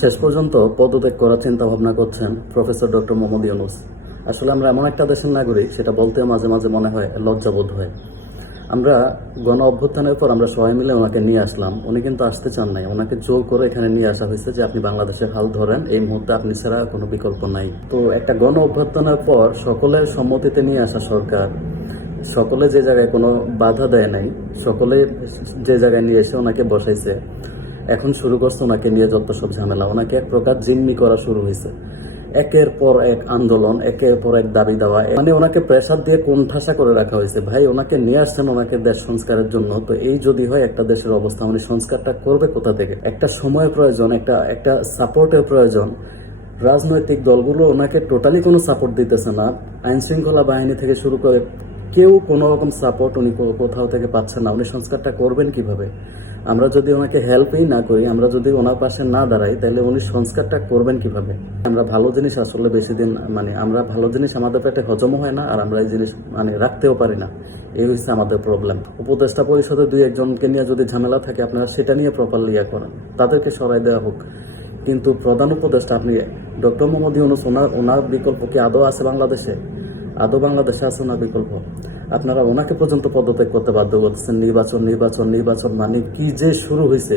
শেষ পর্যন্ত পদত্যাগ করার চিন্তা ভাবনা করছেন প্রফেসর ডক্টর মোহাম্মদ ইউনূস। আসলে আমরা এমন একটা দেশের নাগরিক, সেটা বলতে মাঝে মাঝে মনে হয় লজ্জাবোধ হয়। আমরা গণ অভ্যুত্থানের পর আমরা সবাই মিলে ওনাকে নিয়ে আসলাম। উনি কিন্তু আসতে চান নাই, ওনাকে জোর করে এখানে নিয়ে আসা হয়েছে যে আপনি বাংলাদেশের হাল ধরেন, এই মুহূর্তে আপনি ছাড়া কোনো বিকল্প নাই। তো একটা গণ অভ্যুত্থানের পর সকলের সম্মতিতে নিয়ে আসা সরকার, সকলে যে জায়গায় কোনো বাধা দেয় নাই, সকলে যে জায়গায় নিয়ে এসে ওনাকে বসাইছে, এখন শুরু করছে ওনাকে নিয়ে যত সব ঝামেলা। ওনাকে এক প্রকার জিম্মি করা শুরু হয়েছে, একের পর এক আন্দোলন, একের পর এক দাবি দেওয়া, মানে ওনাকে প্রেসার দিয়ে কোণঠাসা করে রাখা হয়েছে। ভাই, ওনাকে নিয়ে আসছেন ওনাকে দেশ সংস্কারের জন্য, তো এই যদি হয় একটা দেশের অবস্থা, উনি সংস্কারটা করবে কোথা থেকে? একটা সময়ের প্রয়োজন, একটা সাপোর্টের প্রয়োজন। রাজনৈতিক দলগুলো ওনাকে টোটালি কোনো সাপোর্ট দিতেছে না। আইন শৃঙ্খলা বাহিনী থেকে শুরু করে কেউ কোনো রকম সাপোর্ট উনি কোথাও থেকে পাচ্ছেন না। উনি সংস্কারটা করবেন কিভাবে? আমরা যদি ওনাকে হেল্পই না করি, আমরা যদি ওনার পাশে না দাঁড়াই, তাহলে উনি সংস্কারটা করবেন কিভাবে? আমরা ভালো জিনিস আসলে বেশি দিন, মানে আমরা ভালো জিনিস আমাদের পেটে হজমও হয় না, আর আমরা এই জিনিস রাখতেও পারি না। এই হচ্ছে আমাদের প্রবলেম। উপদেষ্টা পরিষদে দুই একজনকে নিয়ে যদি ঝামেলা থাকে, আপনারা সেটা নিয়ে প্রপারলি করেন, তাদেরকে সরাই দেওয়া হোক। কিন্তু প্রধান উপদেষ্টা আপনি ডক্টর মোহাম্মদ ইউনূস, ওনার বিকল্প কি আদৌ আছে বাংলাদেশে? আদৌ বাংলাদেশে আছে ওনার বিকল্প? আপনারা ওনাকে পর্যন্ত পদত্যাগ করতে বাধ্য করতেছেন। নির্বাচন নির্বাচন নির্বাচন, মানে কি যে শুরু হয়েছে।